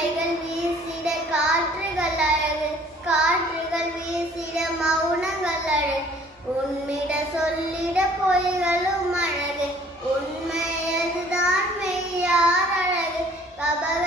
உண்மைகள் வீசிட காற்றுகள் அழகு, காற்றுகள் வீசிட மௌனங்கள் அழகு, உண்மிட சொல்லிட பொய்களும் அழகு, உண்மையதுதான் மெய்யார் அழகு, கபக